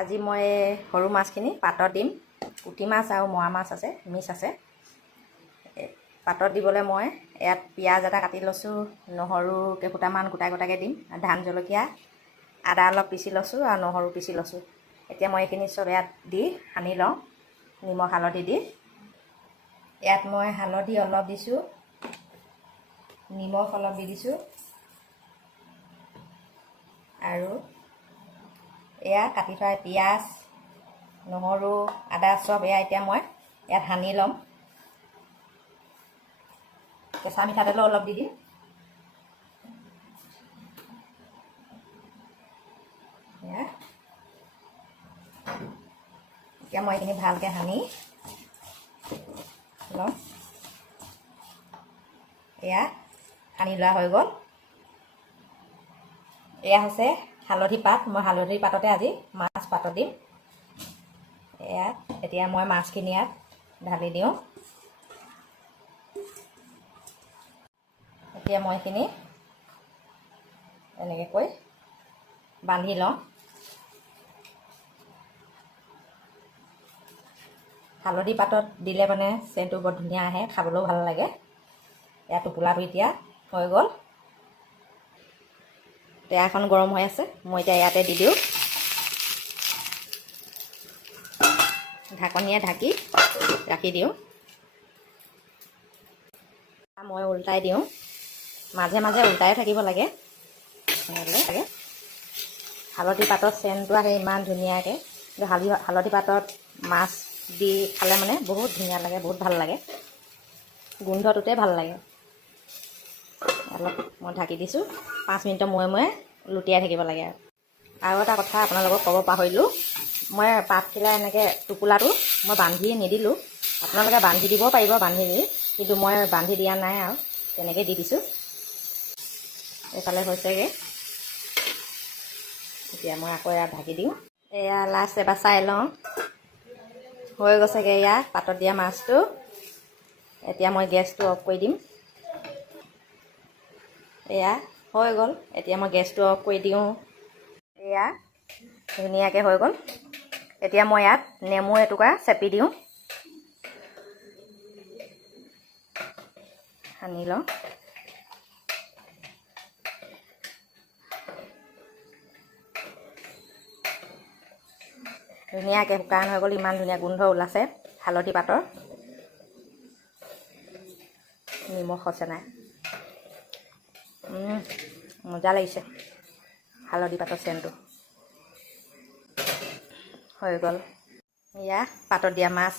আজি মই সৰু মাছখিনি পাতত দিম। পুঠি মাছ আৰু মোৱা মাছ আছে, মিক্স আছে। পাতত দিবলৈ মই ইয়াত পিঁয়াজ এটা কাটি লৈছোঁ, নহৰু কেইফুটামান গোটা গোটাকৈ দিম, ধান জলকীয়া, আদা অলপ পিচি লৈছোঁ আৰু নহৰু পিচি লৈছোঁ। এতিয়া মই এইখিনি চব ইয়াত দি সানি লওঁ, নিমখ হালধি দি। ইয়াত মই হালধি অলপ দিছোঁ, নিমখ অলপ দি দিছোঁ আৰু এয়া কাটি থোৱা পিঁয়াজ, নহৰু, আদা চব এয়া এতিয়া মই ইয়াত সানি ল'ম। কেঁচা মিঠাতেলো অলপ দি দিম। এয়া এতিয়া মই এইখিনি ভালকৈ সানি লওঁ। এয়া সানি লোৱা হৈ গ'ল। এয়া হৈছে হালধি পাত। মই হালধি পাততে আজি মাছ পাতত দিম। এয়া এতিয়া মই মাছখিনি ইয়াত ঢালি দিওঁ। এতিয়া মই এইখিনি এনেকৈ বান্ধি লওঁ। হালধি পাতত দিলে মানে চেণ্টটো বৰ ধুনীয়া আহে, খাবলৈও ভাল লাগে। এয়া টোপোলাটো এতিয়া হৈ গ'ল। টেয়াখন গৰম হৈ আছে, মই এতিয়া ইয়াতে দি দিওঁ। ঢাকনিয়ে ঢাকি ৰাখি দিওঁ। মই উল্টাই দিওঁ, মাজে মাজে উল্টাই থাকিব লাগে। হালধি পাতত চেণ্টটো আহে ইমান ধুনীয়াকৈ। হালধি পাতত মাছ দি খালে মানে বহুত ধুনীয়া লাগে, বহুত ভাল লাগে। গোন্ধটোতে ভাল লাগে। অলপ মই ঢাকি দিছোঁ। 5 মিনিটৰ মূৰে মূৰে লুটিয়াই থাকিব লাগে। আৰু এটা কথা আপোনালোকক ক'ব পাহৰিলোঁ, মই পাতখিলা এনেকৈ টোপোলাটো মই বান্ধি নিদিলোঁ। আপোনালোকে বান্ধি দিব পাৰিব, বান্ধি দি, কিন্তু মই বান্ধি দিয়া নাই আৰু তেনেকৈ দি দিছোঁ। এইফালে হৈছেগৈ। এতিয়া মই আকৌ ইয়াত ঢাকি দিওঁ। এয়া লাষ্ট এবাৰ চাই লওঁ, হৈ গৈছেগৈ এয়া পাতত দিয়া মাছটো। এতিয়া মই গেছটো অফ কৰি দিম। এয়া হৈ গ'ল। এতিয়া মই গেছটো অফ কৰি দিওঁ। এয়া ধুনীয়াকৈ হৈ গ'ল। এতিয়া মই ইয়াত নেমু এটুকুৰা চেপি দিওঁ, সানি লওঁ। ধুনীয়াকৈ শুকান হৈ গ'ল। ইমান ধুনীয়া গোন্ধ ওলাইছে হালধি পাতৰ। নিমখ আছে নাই, মজা লাগিছে হালধি পাতৰ চেণ্টটো। হৈ গ'ল এয়া পাতত দিয়া মাছ।